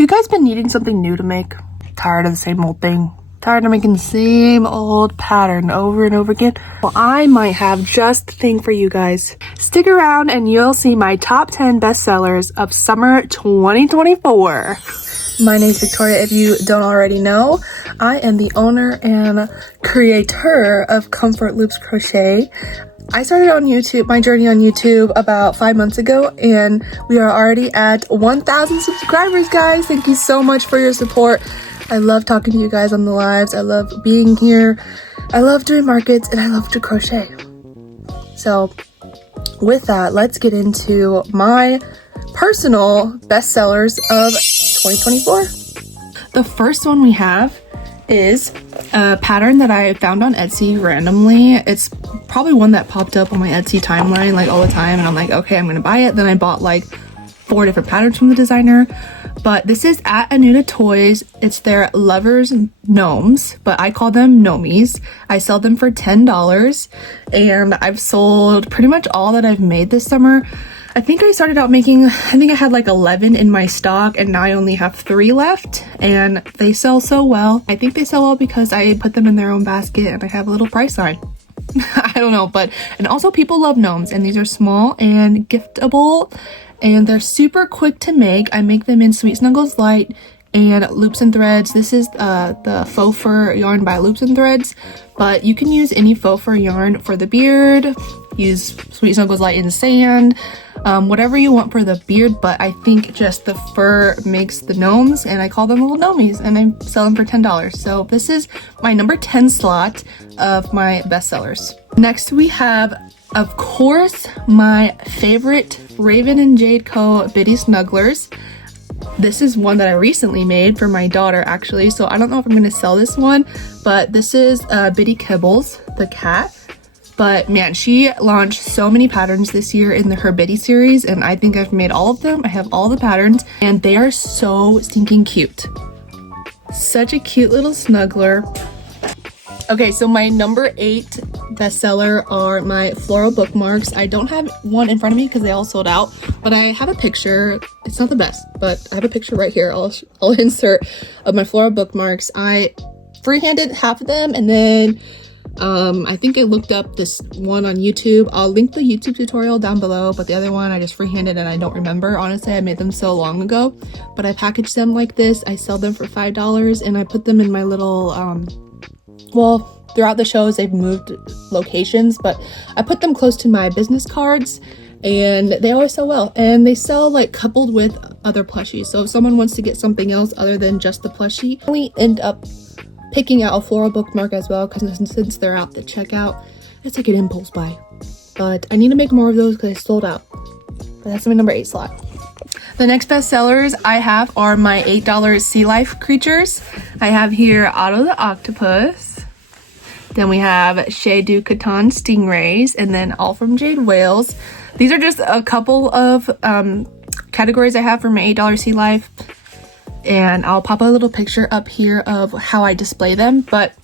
you guys been needing something new to make? Tired of the same old thing? Tired of making the same old pattern over and over again? Well, I might have just the thing for you guys. Stick around and you'll see my top 10 bestsellers of summer 2024. My name's Victoria, if you don't already know. I am the owner and creator of Comfort Loops Crochet. I started on YouTube, my journey on YouTube about 5 months ago, and we are already at 1,000 subscribers, guys. Thank you so much for your support. I love talking to you guys on the lives. I love being here. I love doing markets, and I love to crochet. So with that, let's get into my personal bestsellers of 2024. The first one we have is a pattern that I found on Etsy randomly. It's probably one that popped up on my Etsy timeline like all the time, and I'm like, okay, I'm gonna buy it. Then I bought like 4 different patterns from the designer. But this is at Anuta Toys. It's their Lovers Gnomes, but I call them Gnomies. I sell them for $10, and I've sold pretty much all that I've made this summer. I think I started out making, I think I had like 11 in my stock, and now I only have 3 left, and they sell so well. I think they sell well because I put them in their own basket and I have a little price sign. I don't know, but, and also people love gnomes, and these are small and giftable, and they're super quick to make. I make them in Sweet Snuggles Light and Loops and Threads. This is the faux fur yarn by Loops and Threads, but you can use any faux fur yarn for the beard. Use Sweet Snuggles Light in sand, whatever you want for the beard, but I think just the fur makes the gnomes, and I call them little gnomies, and I sell them for $10. So this is my number 10 slot of my bestsellers. Next we have, of course, my favorite Ravenandjade Co. Bitty Snugglers. This is one that I recently made for my daughter, actually, so I don't know if I'm going to sell this one, but this is Bitty Kibbles, the cat. But man, she launched so many patterns this year in her Bitty series, and I think I've made all of them. I have all the patterns, and they are so stinking cute. Such a cute little snuggler. Okay, so my number 8 bestseller are my floral bookmarks. I don't have one in front of me because they all sold out, but I have a picture. It's not the best, but I have a picture right here. I'll insert of my floral bookmarks. I freehanded half of them, and then I think I looked up this one on YouTube. I'll link the YouTube tutorial down below, but the other one I just freehanded and I don't remember. Honestly, I made them so long ago, but I packaged them like this. I sell them for $5, and I put them in my little, well, throughout the shows they've moved locations, but I put them close to my business cards, and they always sell well, and they sell like coupled with other plushies. So if someone wants to get something else other than just the plushie, I only end up picking out a floral bookmark as well, because since they're out the checkout, it's like an impulse buy. But I need to make more of those because I sold out. But that's my number 8 slot. The next bestsellers I have are my $8 Sea Life creatures. I have here Otto the Octopus. Then we have Chez du Coton Stingrays, and then All from Jade Whales. These are just a couple of categories I have for my $8 Sea Life. And I'll pop a little picture up here of how I display them, but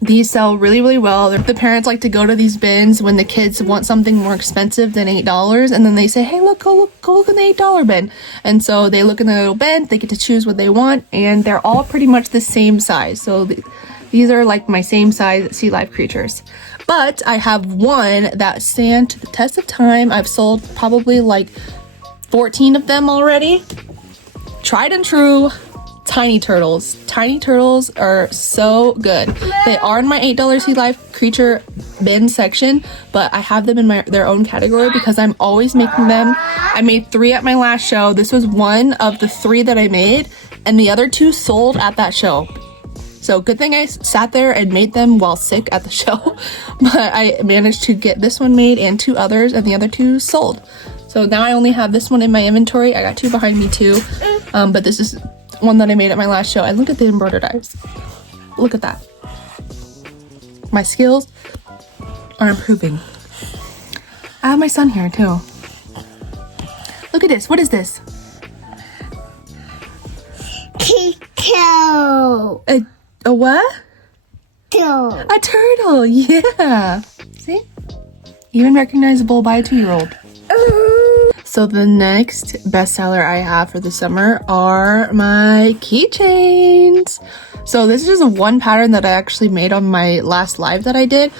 these sell really, really well. The parents like to go to these bins when the kids want something more expensive than $8, and then they say, hey, look, go look in the $8 bin. And so they look in the little bin, they get to choose what they want, and they're all pretty much the same size. So these are like my same size Sea Life creatures. But I have one that stand to the test of time. I've sold probably like 14 of them already. Tried and true tiny turtles. Tiny turtles are so good. They are in my $8 Sea Life creature bin section, but I have them in their own category because I'm always making them. I made 3 at my last show. This was one of the 3 that I made, and the other 2 sold at that show. So good thing I sat there and made them while sick at the show, but I managed to get this one made and 2 others, and the other 2 sold. So now I only have this one in my inventory. I got 2 behind me too, but this is one that I made at my last show. And look at the embroidered eyes. Look at that. My skills are improving. I have my son here too. Look at this. What is this? Turtle. A what? Turtle. A turtle. Yeah. See? Even recognizable by a 2-year-old. So the next bestseller I have for the summer are my keychains. So this is just one pattern that I actually made on my last live that I did,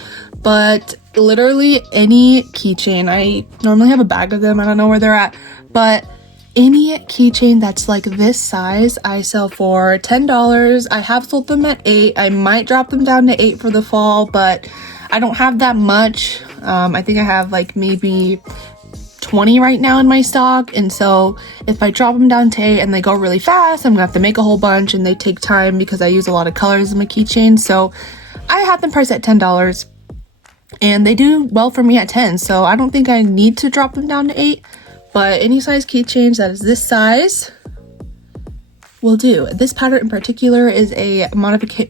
but literally any keychain. I normally have a bag of them. I don't know where they're at, but any keychain that's like this size, I sell for $10. I have sold them at $8. I might drop them down to $8 for the fall, but I don't have that much. I think I have like maybe 20 right now in my stock, and so if I drop them down to 8 and they go really fast, I'm gonna have to make a whole bunch, and they take time because I use a lot of colors in my keychain. So I have them priced at $10, and they do well for me at 10, so I don't think I need to drop them down to 8. But any size keychains that is this size will do. This pattern in particular is a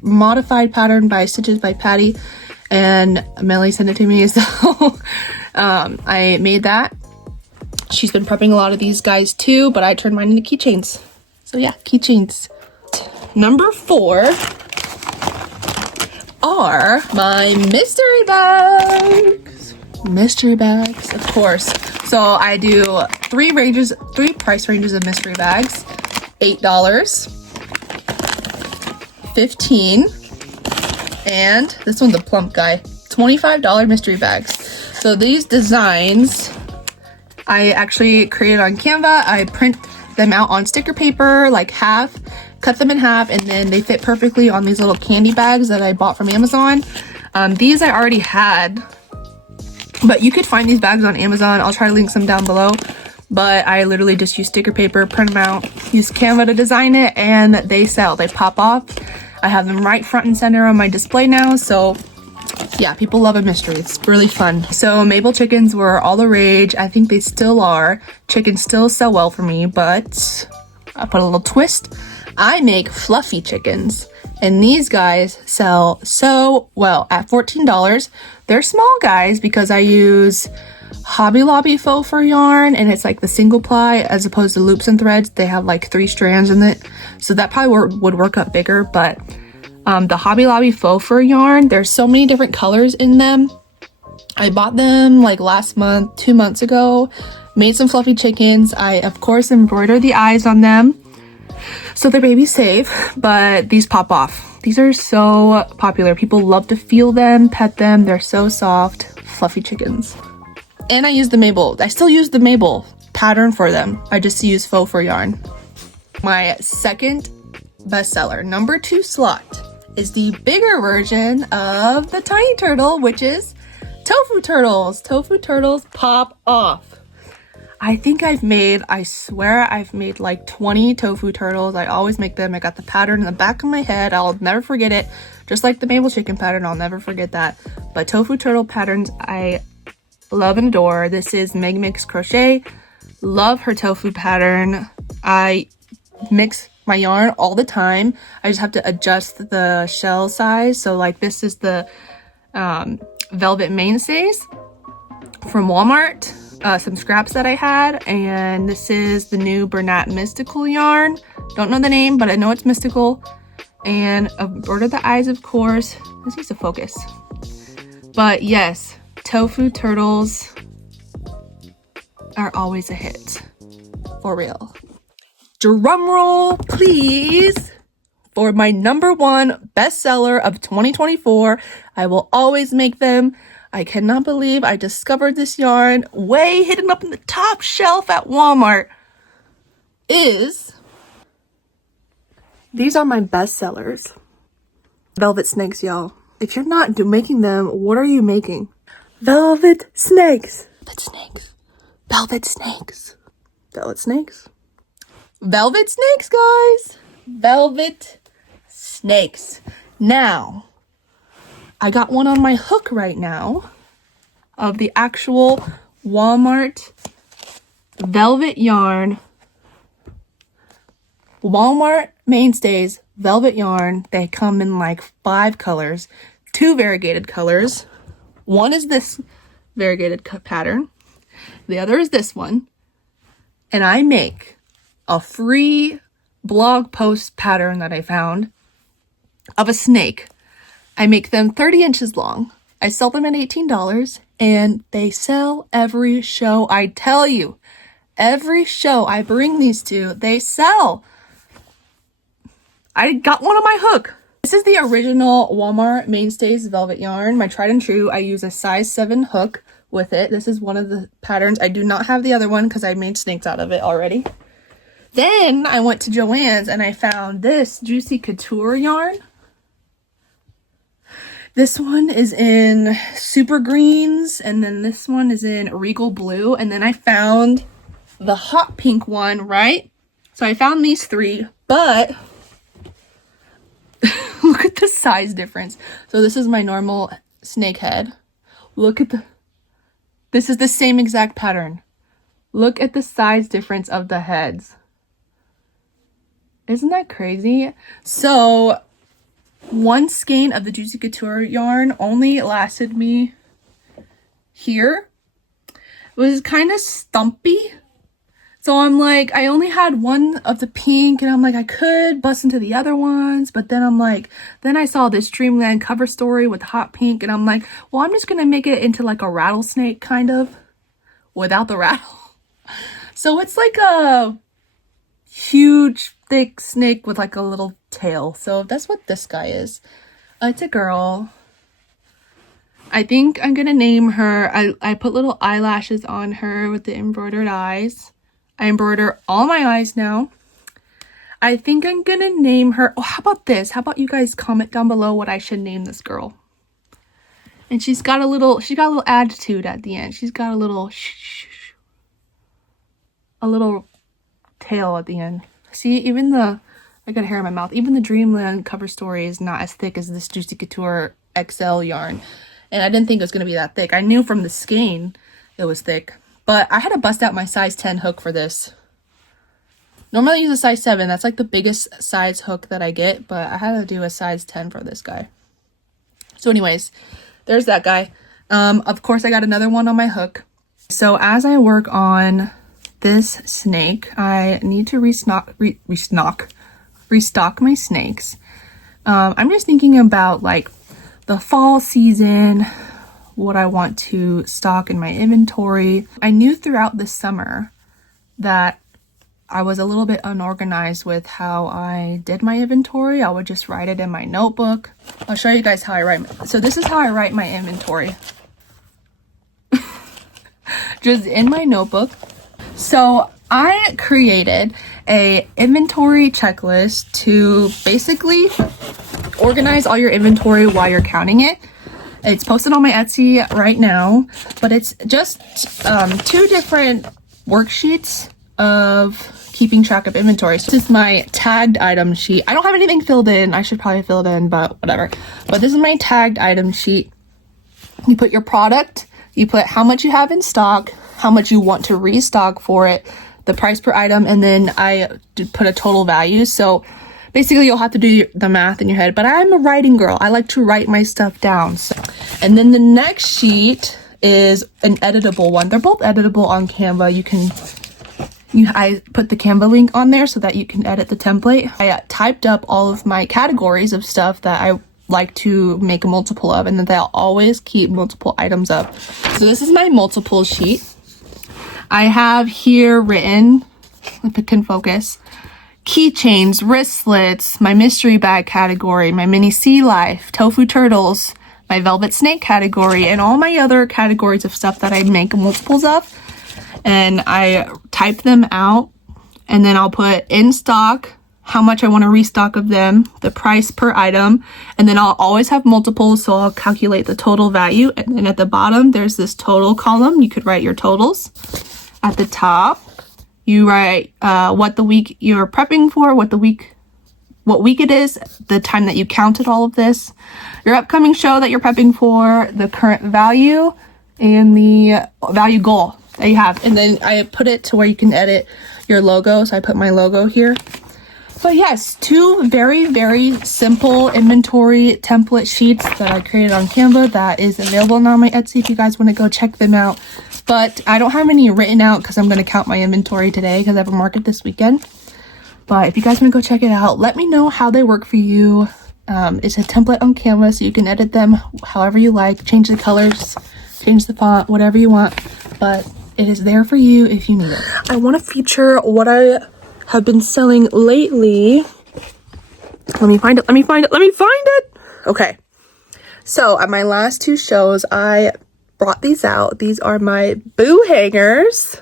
modified pattern by Stitches by Patty, and Melly sent it to me, so I made that. She's been prepping a lot of these guys too, but I turned mine into keychains. So yeah, keychains. Number 4 are my mystery bags. Mystery bags, of course. So I do 3 price ranges of mystery bags. $8, $15, and this one's a plump guy, $25 mystery bags. So these designs I actually created on Canva. I print them out on sticker paper, like half, cut them in half, and then they fit perfectly on these little candy bags that I bought from Amazon. These I already had, but you could find these bags on Amazon. I'll try to link some down below, but I literally just use sticker paper, print them out, use Canva to design it, and they sell. They pop off. I have them right front and center on my display now, so yeah, people love a mystery. It's really fun. So maple chickens were all the rage. I think they still are. Chickens still sell well for me, but I put a little twist. I make fluffy chickens, and these guys sell so well at $14. They're small guys because I use Hobby Lobby faux fur yarn, and it's like the single ply as opposed to loops and threads. They have like 3 strands in it, so that probably would work up bigger. But the Hobby Lobby faux fur yarn, there's so many different colors in them. I bought them like last month, 2 months ago, made some fluffy chickens. I of course embroidered the eyes on them so they're baby safe, but these pop off. These are so popular. People love to feel them, pet them. They're so soft, fluffy chickens. And I use the Mabel. I still use the Mabel pattern for them. I just use faux fur yarn. My second bestseller, number 2 slot, is the bigger version of the tiny turtle, which is tofu turtles. Tofu turtles pop off. I swear I've made like 20 tofu turtles. I always make them. I got the pattern in the back of my head. I'll never forget it. Just like the maple chicken pattern, I'll never forget that. But tofu turtle patterns, I love and adore. This is Meg Mix Crochet. Love her tofu pattern. I mix my yarn all the time. I just have to adjust the shell size. So like this is the Velvet Mainstays from Walmart. Some scraps that I had, and this is the new Bernat Mystical yarn. Don't know the name, but I know it's mystical. And embroidered the eyes, of course. This needs to focus. But yes, tofu turtles are always a hit. For real. Drum roll, please, for my number 1 bestseller of 2024. I will always make them. I cannot believe I discovered this yarn way hidden up in the top shelf at Walmart. These are my bestsellers. Velvet snakes, y'all. If you're not making them, what are you making? Velvet snakes. Velvet snakes. Velvet snakes. Velvet snakes. Velvet snakes, guys. Velvet snakes. Now, I got one on my hook right now of the actual Walmart velvet yarn. Walmart Mainstays velvet yarn. They come in like 5 colors, 2 variegated colors. One is this variegated pattern. The other is this one. And I make a free blog post pattern that I found of a snake. I make them 30 inches long. I sell them at $18, and they sell every show. I tell you, every show I bring these to, they sell. I got one on my hook. This is the original Walmart Mainstays velvet yarn, my tried and true. I use a size 7 hook with it. This is one of the patterns. I do not have the other one because I made snakes out of it already. Then I went to Joann's and I found this Juicy Couture yarn. This one is in Super Greens, and then this one is in Regal Blue, and then I found the hot pink one, right? So I found these 3, but look at the size difference. So this is my normal snake head. Look at this is the same exact pattern. Look at the size difference of the heads. Isn't that crazy? So one skein of the Juicy Couture yarn only lasted me here. It was kind of stumpy. So I'm like, I only had one of the pink, and I'm like, I could bust into the other ones, but then I'm like, then I saw this Dreamland cover story with hot pink, and I'm like, well, I'm just gonna make it into like a rattlesnake kind of, without the rattle. So it's like a huge thick snake with like a little tail. So that's what this guy is. It's a girl. I think I'm gonna name her, I put little eyelashes on her with the embroidered eyes. I embroider all my eyes now. I think I'm gonna name her, oh, how about this? How about you guys comment down below what I should name this girl? And she's got a little attitude at the end. She's got a little tail at the end. See, even I got hair in my mouth. Even the Dreamland cover story is not as thick as this Juicy Couture XL yarn. And I didn't think it was going to be that thick. I knew from the skein it was thick. But I had to bust out my size 10 hook for this. Normally I use a size 7. That's like the biggest size hook that I get. But I had to do a size 10 for this guy. So anyways, there's that guy. Of course, I got another one on my hook. So as I work on this snake, I need to restock my snakes. I'm just thinking about like the fall season, what I want to stock in my inventory. I knew throughout the summer that I was a little bit unorganized with how I did my inventory. I would just write it in my notebook. I'll show you guys how I write. So this is how I write my inventory. Just in my notebook. So I created a inventory checklist to basically organize all your inventory while you're counting it. It's posted on my Etsy right now, but it's just 2 different worksheets of keeping track of inventory. So this is my tagged item sheet. I don't have anything filled in. I should probably fill it in, but whatever. But this is my tagged item sheet. You put your product, you put how much you have in stock, how much you want to restock for it, the price per item, and then I put a total value. So basically you'll have to do the math in your head, but I'm a writing girl. I like to write my stuff down. And then the next sheet is an editable one. They're both editable on Canva. I put the Canva link on there so that you can edit the template. I typed up all of my categories of stuff that I like to make a multiple of, and then they'll always keep multiple items up. So this is my multiple sheet. I have here written, if it can focus, keychains, wristlets, my mystery bag category, my mini sea life, tofu turtles, my velvet snake category, and all my other categories of stuff that I make multiples of. And I type them out, and then I'll put in stock, how much I want to restock of them, the price per item, and then I'll always have multiples, so I'll calculate the total value. And then at the bottom, there's this total column. You could write your totals. At the top, you write what the week you're prepping for, what week it is, the time that you counted all of this, your upcoming show that you're prepping for, the current value, and the value goal that you have. And then I put it to where you can edit your logo. So I put my logo here. But yes, 2 very, very simple inventory template sheets that I created on Canva that is available on my Etsy if you guys want to go check them out. But I don't have any written out because I'm going to count my inventory today because I have a market this weekend. But if you guys want to go check it out, let me know how they work for you. It's a template on Canva, so you can edit them however you like. Change the colors, change the font, whatever you want. But It is there for you if you need it. I want to feature what I have been selling lately. Let me find it. Okay. So at my last 2 shows, I brought these out. These are my boo hangers.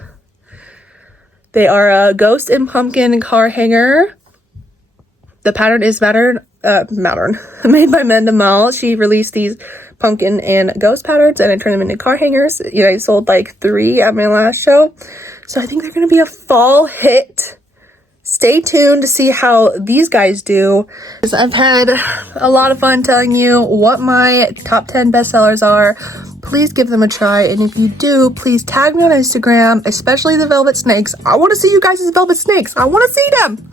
They are a ghost and pumpkin car hanger. The pattern is made by Menda Mal. She released these pumpkin and ghost patterns, and I turned them into car hangers. You know, I sold like 3 at my last show. So I think they're going to be a fall hit. Stay tuned to see how these guys do. I've had a lot of fun telling you what my top 10 bestsellers are. Please give them a try, and if you do, please tag me on Instagram, especially the velvet snakes. I want to see you guys' velvet snakes. I want to see them.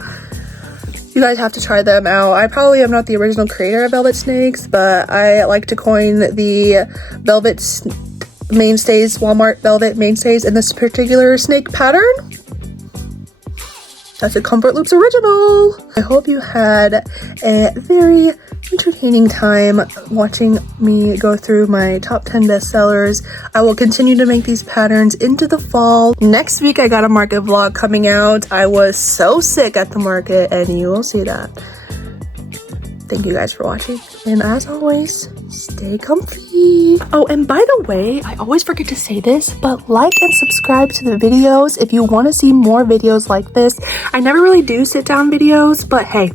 You guys have to try them out. I probably am not the original creator of velvet snakes, but I like to coin the velvet mainstays, Walmart velvet mainstays in this particular snake pattern. That's a Comfort Loops original. I hope you had a very entertaining time watching me go through my top 10 bestsellers. I will continue to make these patterns into the fall. Next week, I got a market vlog coming out. I was so sick at the market, and you will see that. Thank you guys for watching, and as always, stay comfy. Oh, and by the way, I always forget to say this, but like and subscribe to the videos if you want to see more videos like this. I never really do sit down videos, but hey,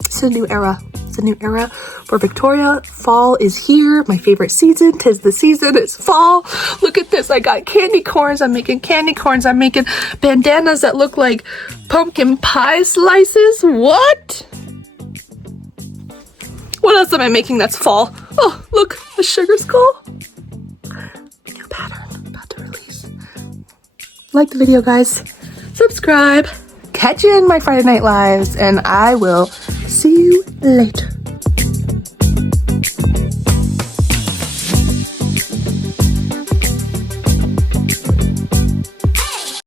it's a new era. It's a new era for Victoria. Fall is here. My favorite season. 'Tis the season. It's fall. Look at this. I got candy corns. I'm making candy corns. I'm making bandanas that look like pumpkin pie slices. What? What else am I making that's fall? Oh, look, a sugar skull. New pattern about to release. Like the video, guys. Subscribe. Catch you in my Friday night lives, and I will see you later.